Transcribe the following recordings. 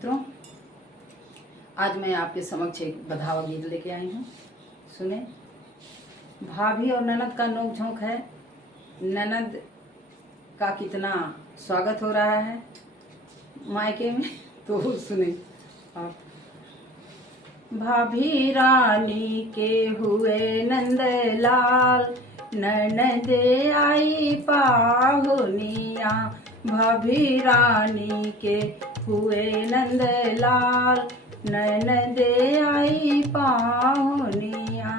मित्रों, आज मैं आपके समक्ष एक बधावा गीत लेके आई हूँ। सुने। भाभी और ननद का नोक झोंक है। ननद का कितना स्वागत हो रहा है मायके में, तो सुने आप। भाभी रानी के हुए नंदलाल, ननद आई पाहुनिया। भाभी रानी के हुए नंदलाल, ननद आई पाहुनिया।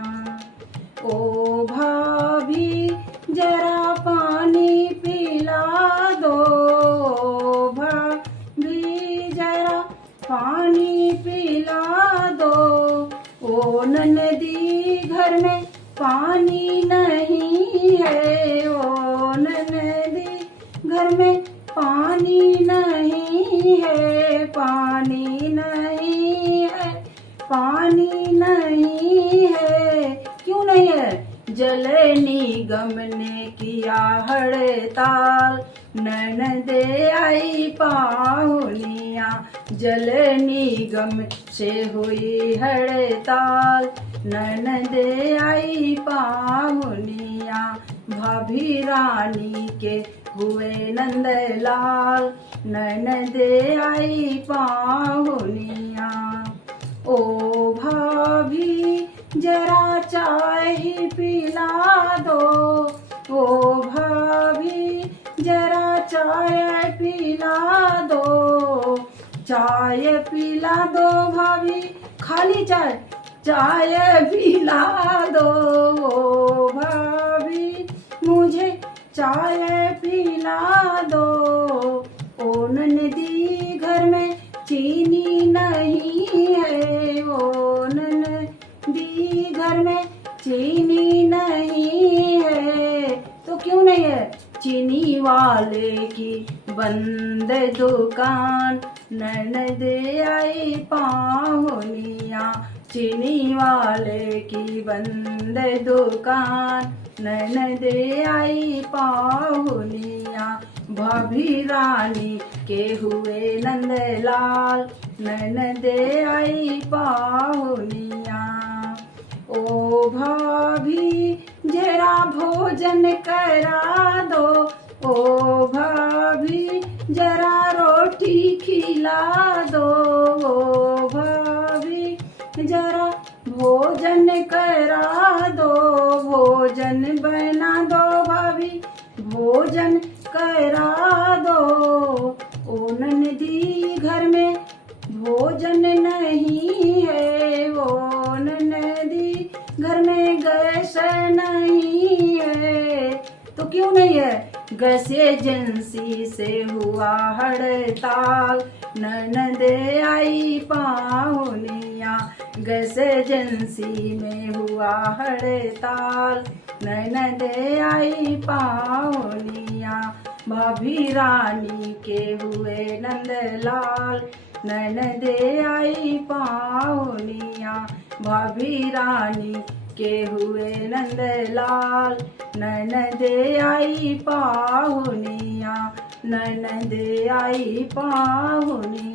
ओ भाभी जरा पानी पिला दो, भाभी जरा पानी पिला दो। ओ ननदी घर में पानी नहीं है, ओ ननदी घर में पानी नहीं है, पानी नहीं है, पानी नहीं है। क्यों नहीं है? जल निगम ने किया हड़ताल, ननद आई पाहुनिया। जल निगम से हुई हड़ताल, ननद आई पाहुनिया। भाभी रानी के हुए नंदलाल, ननद आई पाहुनिया। ओ भाभी जरा चाय ही पिला दो, ओ भाभी जरा चाय पिला दो। चाय पिला दो भाभी, खाली चाय, चाय पिला दो। ओ भाभी मुझे चाय पिला दो। ओ ननदी घर में चीनी नहीं है, ओ ननदी घर में चीनी नहीं है। तो क्यों नहीं है? चीनी वाले की बंद दुकान, ननद आई पाहुनिया। चीनी वाले की बंद दुकान, ननद आई पाहुनिया। भाभी रानी के हुए नंदलाल, ननद आई पाहुनिया। ओ भाभी जरा भोजन करा दो, ओ भाभी जरा रोटी खिला दो। ओ भाभी जरा भोजन करा दो, भोजन बना दो भाभी, भोजन करा दो। ओ ननदी घर में भोजन नहीं है, ओ ननदी घर में गैस नहीं है। तो क्यों नहीं है? गैस एजेंसी से हुआ हड़ताल, ननद आई पाहुनिया। गैस एजेंसी में हुआ हड़ताल, ननद आई पाहुनिया। भाभी रानी के हुए नंदलाल, ननद आई पाहुनिया। भाभी रानी के हुए नंदलाल, ननद आई पाहुनिया, ननद आई पाहुनिया।